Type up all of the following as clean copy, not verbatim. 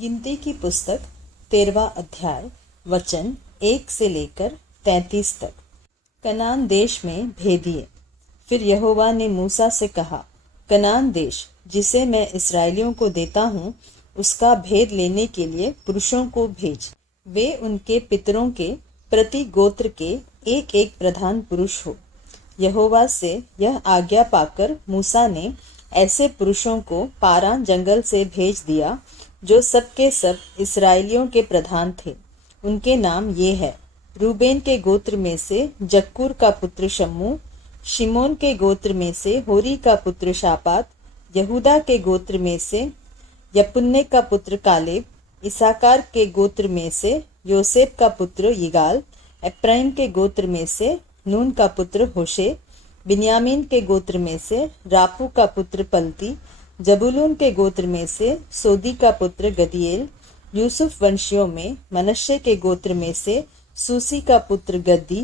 गिनती की पुस्तक 13वां अध्याय वचन 1 से लेकर 33 तक। कनान देश में भेदिए। फिर यहोवा ने मूसा से कहा, कनान देश जिसे मैं इस्राएलियों को देता हूँ, उसका भेद लेने के लिए पुरुषों को भेज। वे उनके पितरों के प्रति गोत्र के एक एक प्रधान पुरुष हो। यहोवा से यह आज्ञा पाकर मूसा ने ऐसे पुरुषों को पारान जंगल से भेज दिया जो सबके सब इस्राएलियों के प्रधान थे। उनके नाम ये है: रूबेन के गोत्र में से जक्कूर का पुत्र शम्मू, शिमोन के गोत्र में से होरी का पुत्र शापात, यहूदा के गोत्र में से यपुन्ने का पुत्र कालेब, इसाकार के गोत्र में से योसेफ का पुत्र यिगाल, एप्रैम के गोत्र में से नून का पुत्र होशे, बिन्यामीन के गोत्र में से रापू का पुत्र पलती, जबूलून के गोत्र में से सोदी का पुत्र गदीएल, यूसुफ वंशियों में मनश्शे के गोत्र में से सूसी का पुत्र गद्दी,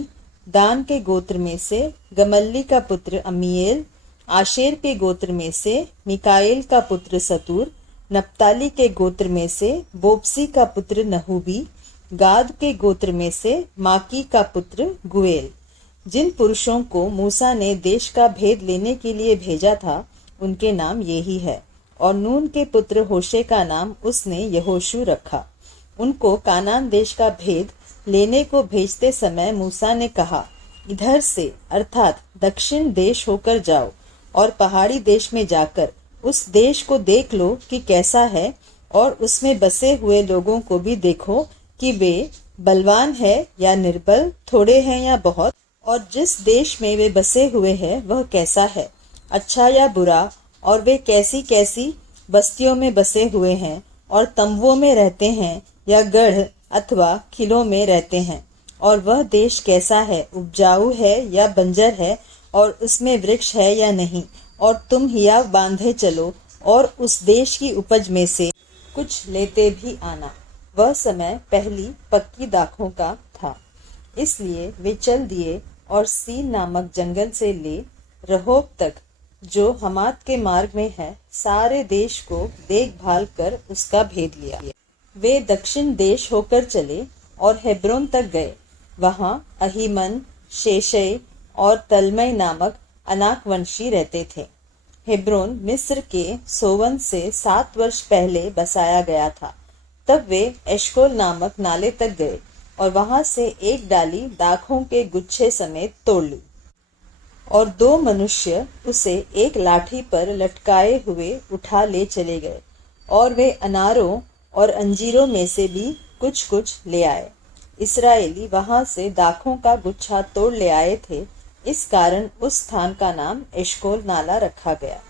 दान के गोत्र में से गमल्ली का पुत्र अमीएल, आशेर के गोत्र में से मिकाएल का पुत्र सतूर, नप्ताली के गोत्र में से बोपसी का पुत्र नहूबी, गाद के गोत्र में से माकी का पुत्र गुएल। जिन पुरुषों को मूसा ने देश का भेद लेने के लिए भेजा था, उनके नाम यही है। और नून के पुत्र होशे का नाम उसने यहोशू रखा। उनको कानान देश का भेद लेने को भेजते समय मूसा ने कहा, इधर से अर्थात दक्षिण देश होकर जाओ और पहाड़ी देश में जाकर उस देश को देख लो कि कैसा है, और उसमें बसे हुए लोगों को भी देखो कि वे बलवान है या निर्बल, थोड़े हैं या बहुत, और जिस देश में वे बसे हुए हैं वह कैसा है, अच्छा या बुरा, और वे कैसी कैसी बस्तियों में बसे हुए हैं, और तंबुओं में रहते हैं या गढ़ अथवा किलों में रहते हैं, और वह देश कैसा है, उपजाऊ है या बंजर है, और उसमें वृक्ष है या नहीं, और तुम हियाव बांधे चलो और उस देश की उपज में से कुछ लेते भी आना। वह समय पहली पक्की दाखों का था, इसलिए वे चल दिए और सीन नामक जंगल से ले रहोब तक, जो हमात के मार्ग में है, सारे देश को देखभाल कर उसका भेद लिया। वे दक्षिण देश होकर चले और हेब्रोन तक गए। वहां अहीमन, शेशै और तलमय नामक अनाक वंशी रहते थे। हेब्रोन मिस्र के सोवन से 7 वर्ष पहले बसाया गया था। तब वे एशकोल नामक नाले तक गए और वहां से एक डाली दाखों के गुच्छे समेत तोड़ ली, और 2 मनुष्य उसे एक लाठी पर लटकाए हुए उठा ले चले गए, और वे अनारों और अंजीरों में से भी कुछ कुछ ले आए। इस्राएली वहां से दाखों का गुच्छा तोड़ ले आए थे, इस कारण उस स्थान का नाम एशकोल नाला रखा गया।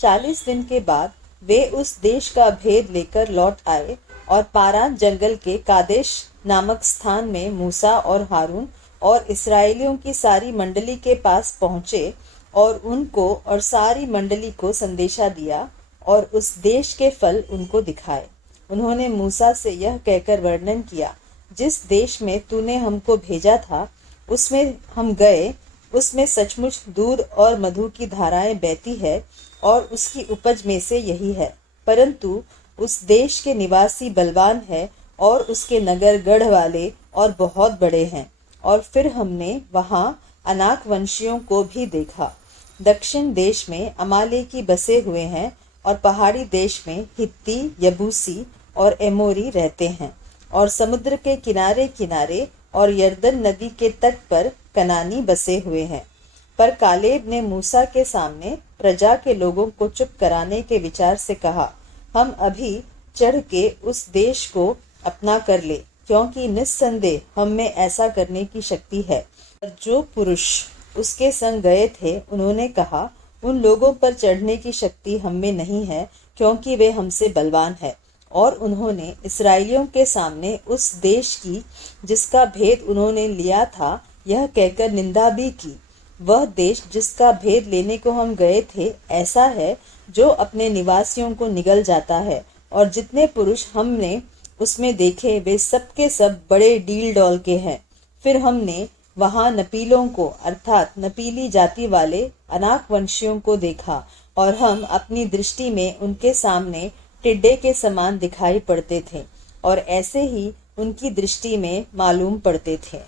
40 दिन के बाद वे उस देश का भेद लेकर लौट आए और पारान जंगल के कादेश नामक स्थान में मूसा और हारून और इस्राएलियों की सारी मंडली के पास पहुँचे और उनको और सारी मंडली को संदेशा दिया और उस देश के फल उनको दिखाए। उन्होंने मूसा से यह कहकर वर्णन किया, जिस देश में तूने हमको भेजा था उसमें हम गए, उसमें सचमुच दूध और मधु की धाराएं बहती है, और उसकी उपज में से यही है। परंतु उस देश के निवासी बलवान है और उसके नगर गढ़ वाले और बहुत बड़े हैं। और फिर हमने वहां अनाक वंशियों को भी देखा। दक्षिण देश में अमालेकी बसे हुए हैं, और पहाड़ी देश में हित्ती, यबूसी और एमोरी रहते हैं, और समुद्र के किनारे किनारे और यरदन नदी के तट पर कनानी बसे हुए हैं। पर कालेब ने मूसा के सामने प्रजा के लोगों को चुप कराने के विचार से कहा, हम अभी चढ़ के उस देश को अपना कर ले, क्योंकि निस्संदेह हम में ऐसा करने की शक्ति है। जो पुरुष उसके संग गए थे उन्होंने कहा, उन लोगों पर चढ़ने की शक्ति हम में नहीं है, क्योंकि वे हमसे बलवान है। और उन्होंने इस्राएलियों के सामने उस देश की जिसका भेद उन्होंने लिया था यह कहकर निंदा भी की, वह देश जिसका भेद लेने को हम गए थे ऐसा है जो अपने निवासियों को निगल जाता है, और जितने पुरुष हमने उसमें देखे वे सब के सब बड़े डील डॉल के हैं। फिर हमने वहां नपीलों को अर्थात नपीली जाति वाले अनाक वंशियों को देखा, और हम अपनी दृष्टि में उनके सामने टिड्डे के समान दिखाई पड़ते थे और ऐसे ही उनकी दृष्टि में मालूम पड़ते थे।